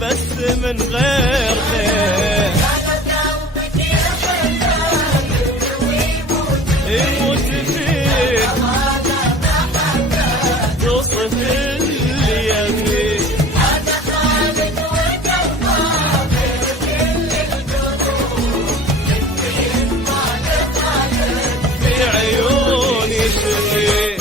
بس من غير خير. يموت فيه توصف اللي يبيه. في عيوني شفيه.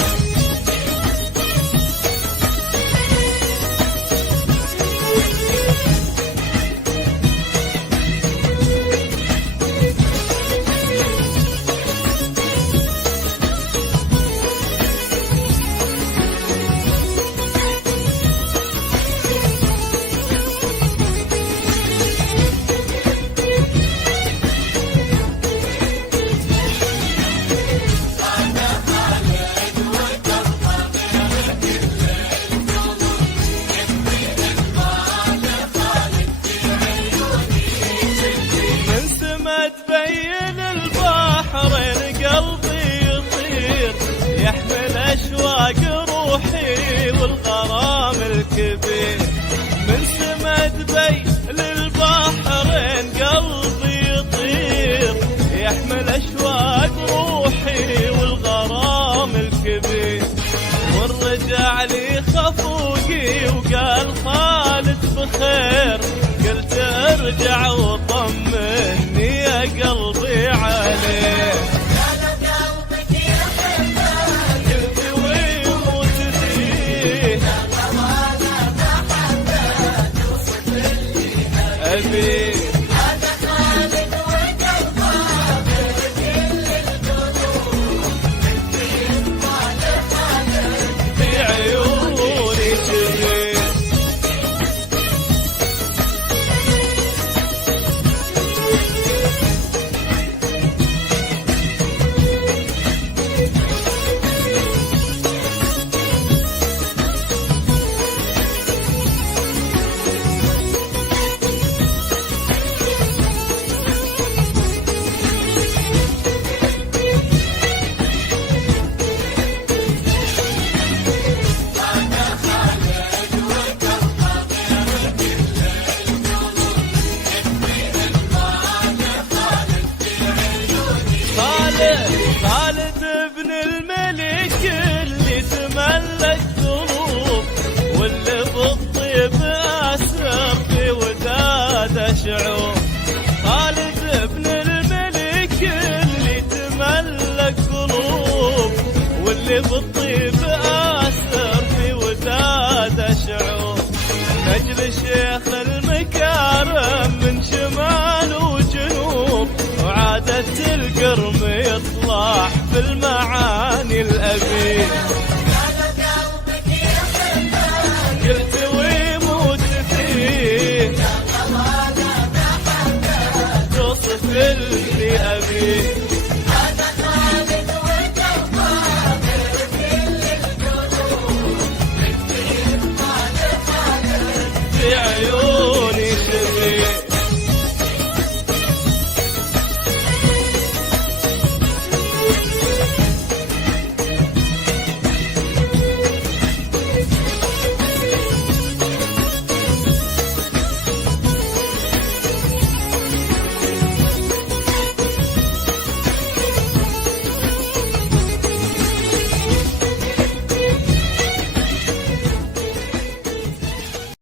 تبين البحرين قلبي يطير، يحمل أشواق روحي والغرام الكبير. من سما تبين البحرين قلبي يطير، يحمل أشواق روحي والغرام الكبير. والرجع لي خفوقي وقال خالد بخير، قلت ارجع وطمني يا قلبي عليه. قلت ويموت فيه أبيه. في عيوني شفيه. خالد ابن الملك اللي تملك ذنوب، واللي بالطيب أسر في وداد شعوب. خالد ابن الملك اللي تملك ذنوب، واللي بالطيب أسر في وداد شعوب. نجل الشيخ المكارم من شمال وجنوب، وعادة القرم يطلع في المعاني الأبيه. قلت ويموت فيه توصف اللي أبيه.